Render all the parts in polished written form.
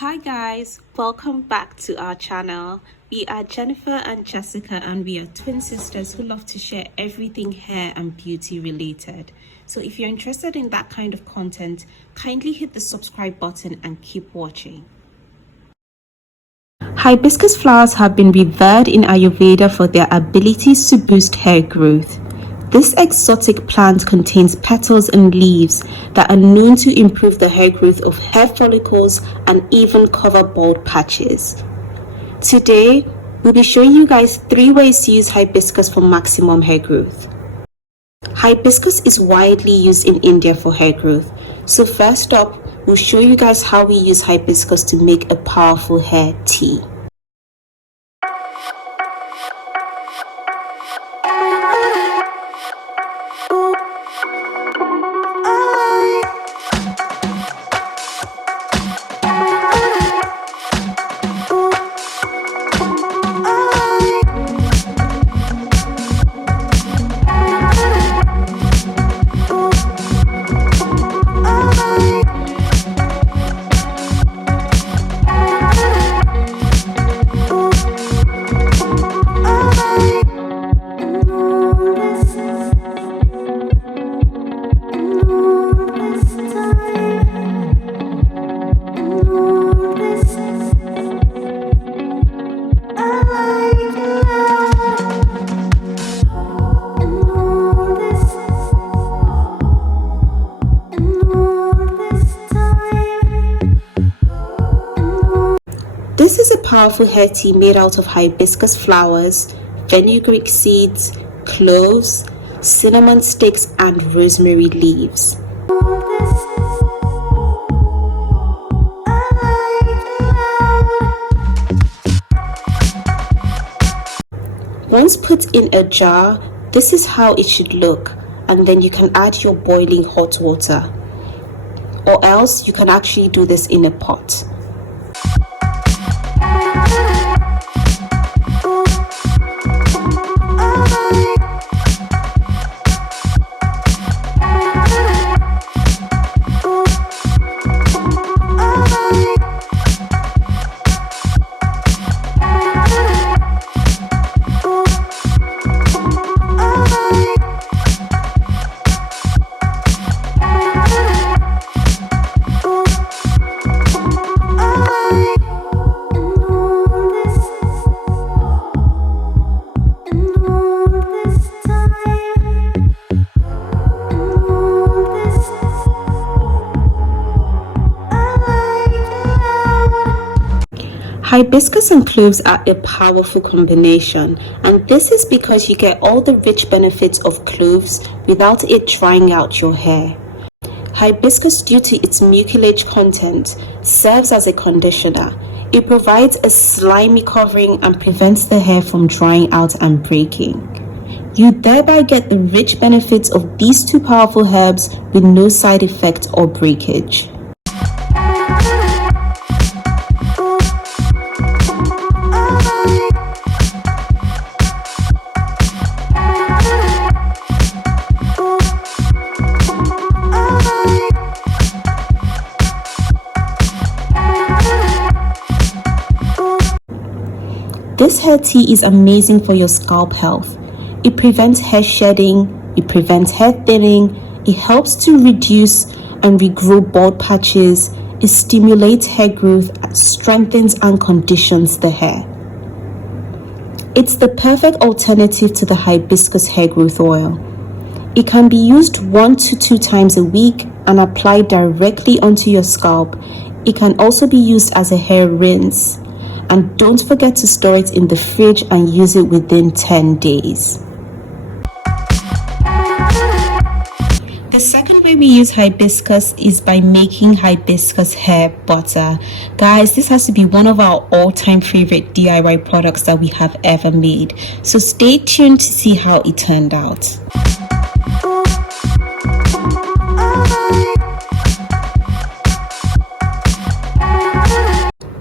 Hi guys, welcome back to our channel. We are Jennifer and Jessica, and we are twin sisters who love to share everything hair and beauty related. So if you're interested in that kind of content, kindly hit the subscribe button and keep watching. Hibiscus flowers have been revered in Ayurveda for their abilities to boost hair growth. This exotic plant contains petals and leaves that are known to improve the hair growth of hair follicles and even cover bald patches. Today, we'll be showing you guys 3 ways to use hibiscus for maximum hair growth. Hibiscus is widely used in India for hair growth. So first up, we'll show you guys how we use hibiscus to make a powerful hair tea. This is a powerful hair tea made out of hibiscus flowers, fenugreek seeds, cloves, cinnamon sticks, and rosemary leaves. Once put in a jar, this is how it should look, and then you can add your boiling hot water, or else you can actually do this in a pot. Hibiscus and cloves are a powerful combination, and this is because you get all the rich benefits of cloves without it drying out your hair. Hibiscus, due to its mucilage content, serves as a conditioner. It provides a slimy covering and prevents the hair from drying out and breaking. You thereby get the rich benefits of these 2 powerful herbs with no side effect or breakage. This hair tea is amazing for your scalp health. It prevents hair shedding, it prevents hair thinning, it helps to reduce and regrow bald patches, it stimulates hair growth, strengthens and conditions the hair. It's the perfect alternative to the hibiscus hair growth oil. It can be used 1 to 2 times a week and applied directly onto your scalp. It can also be used as a hair rinse. And don't forget to store it in the fridge and use it within 10 days. The second way we use hibiscus is by making hibiscus hair butter. Guys, this has to be one of our all-time favorite DIY products that we have ever made. So stay tuned to see how it turned out.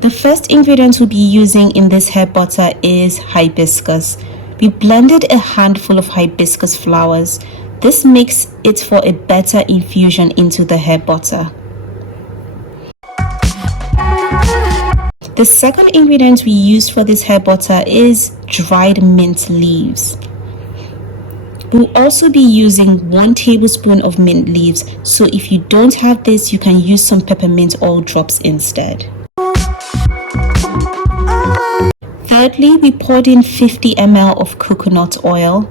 The first ingredient we'll be using in this hair butter is hibiscus. We blended a handful of hibiscus flowers. This makes it for a better infusion into the hair butter. The second ingredient we use for this hair butter is dried mint leaves. We'll also be using 1 tablespoon of mint leaves, so if you don't have this, you can use some peppermint oil drops instead. Thirdly, we poured in 50 ml of coconut oil.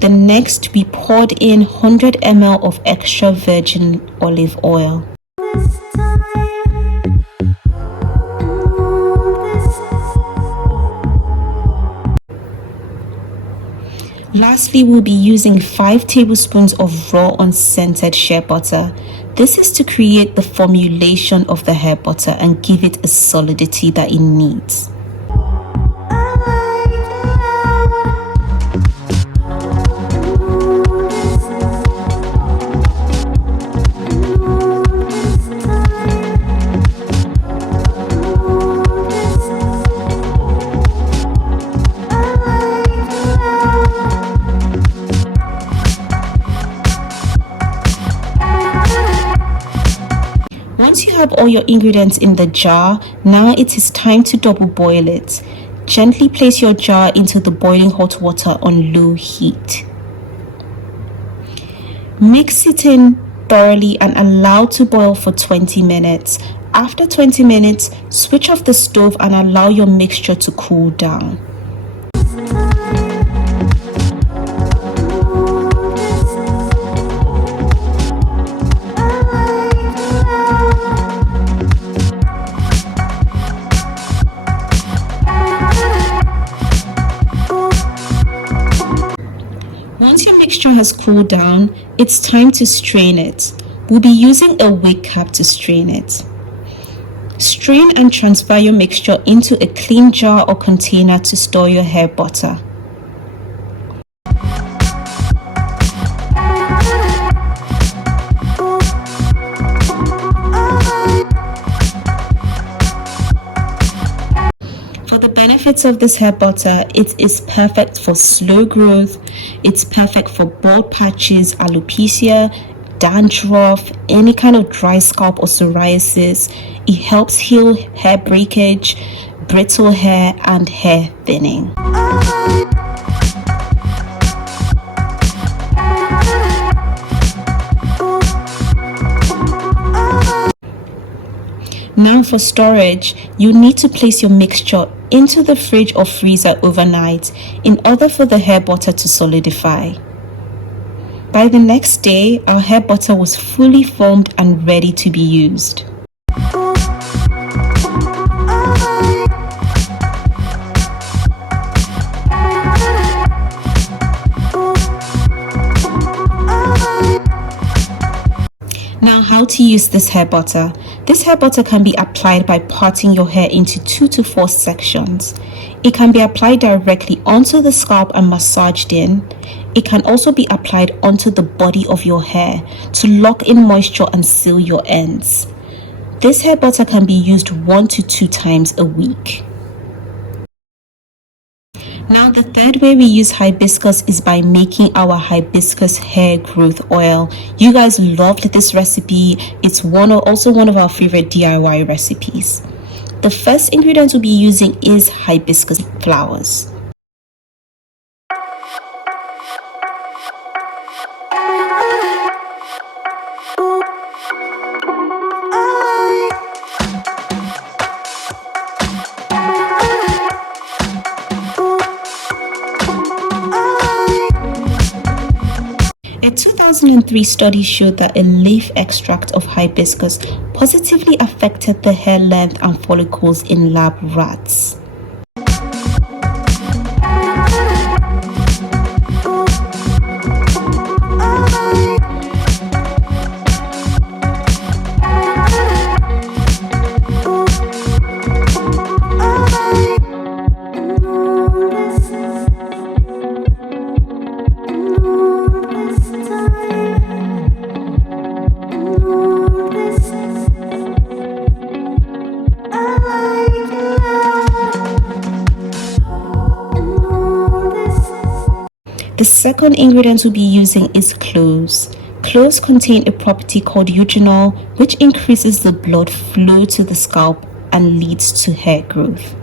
The next, we poured in 100 ml of extra virgin olive oil. Lastly, we'll be using 5 tablespoons of raw unscented shea butter. This is to create the formulation of the hair butter and give it a solidity that it needs. Once you have all your ingredients in the jar, now it is time to double boil it. Gently place your jar into the boiling hot water on low heat. Mix it in thoroughly and allow to boil for 20 minutes. After 20 minutes, switch off the stove and allow your mixture to cool down. Once your mixture has cooled down, it's time to strain it. We'll be using a wig cap to strain it. Strain and transfer your mixture into a clean jar or container to store your hair butter. Benefits of this hair butter: it is perfect for slow growth, it's perfect for bald patches, alopecia, dandruff, any kind of dry scalp or psoriasis. It helps heal hair breakage, brittle hair, and hair thinning. Now for storage, you need to place your mixture into the fridge or freezer overnight in order for the hair butter to solidify. By the next day, our hair butter was fully formed and ready to be used. How to use this hair butter. This hair butter can be applied by parting your hair into 2 to 4 sections. It can be applied directly onto the scalp and massaged in. It can also be applied onto the body of your hair to lock in moisture and seal your ends. This hair butter can be used 1 to 2 times a week. Now the third way we use hibiscus is by making our hibiscus hair growth oil. You guys loved this recipe. It's also one of our favorite DIY recipes. The first ingredient we'll be using is hibiscus flowers. A 2003 study showed that a leaf extract of hibiscus positively affected the hair length and follicles in lab rats. The second ingredient we'll be using is cloves. Cloves contain a property called eugenol, which increases the blood flow to the scalp and leads to hair growth.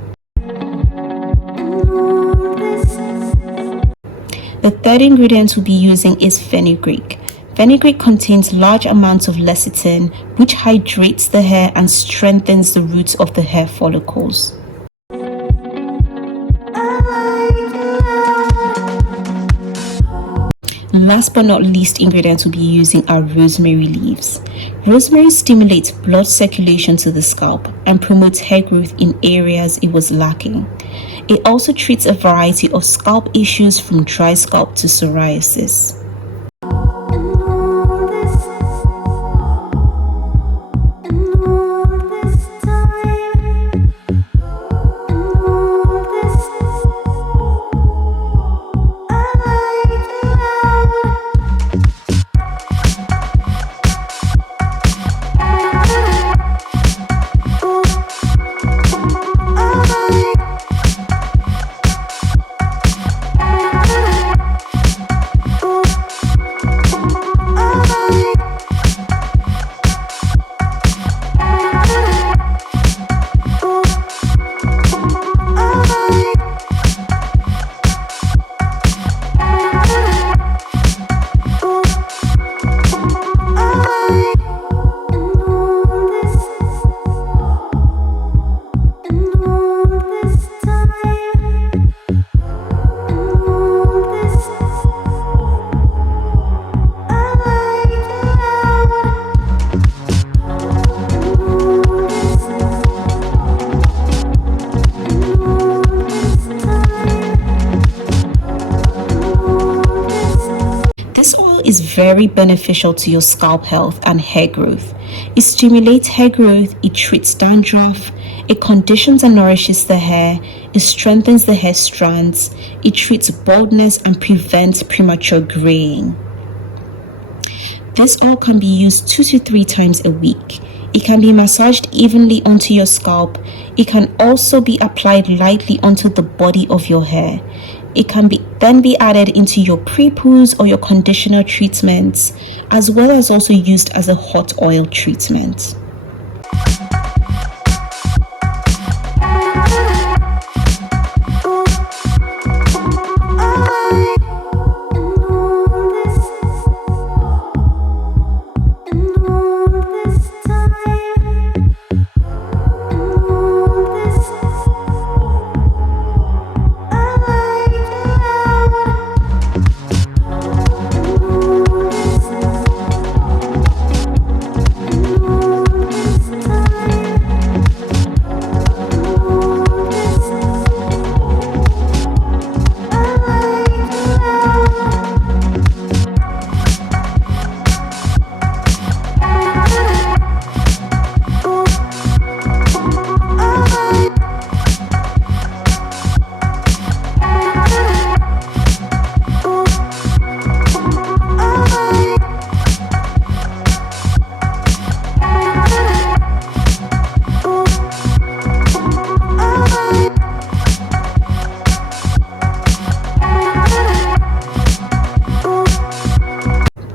The third ingredient we'll be using is fenugreek. Fenugreek contains large amounts of lecithin, which hydrates the hair and strengthens the roots of the hair follicles. Last but not least ingredient we'll be using are rosemary leaves. Rosemary stimulates blood circulation to the scalp and promotes hair growth in areas it was lacking. It also treats a variety of scalp issues from dry scalp to psoriasis. Is very beneficial to your scalp health and hair growth. It stimulates hair growth, it treats dandruff, it conditions and nourishes the hair, it strengthens the hair strands, it treats baldness and prevents premature graying. This oil can be used 2 to 3 times a week. It can be massaged evenly onto your scalp. It can also be applied lightly onto the body of your hair. It can then be added into your pre-poos or your conditioner treatments, as well as also used as a hot oil treatment.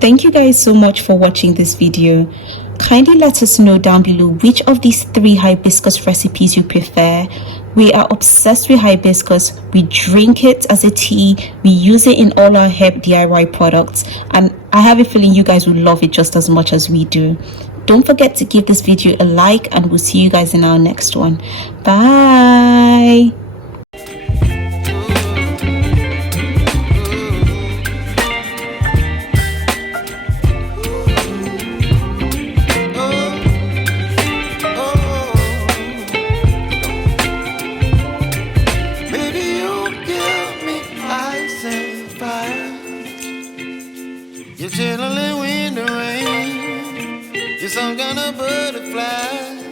Thank you guys so much for watching this video. Kindly let us know down below which of these 3 hibiscus recipes you prefer. We are obsessed with hibiscus. We drink it as a tea. We use it in all our herb DIY products, and I have a feeling you guys will love it just as much as we do. Don't forget to give this video a like, and we'll see you guys in our next one. Bye. You're chilling wind and rain. You're some kind of butterfly.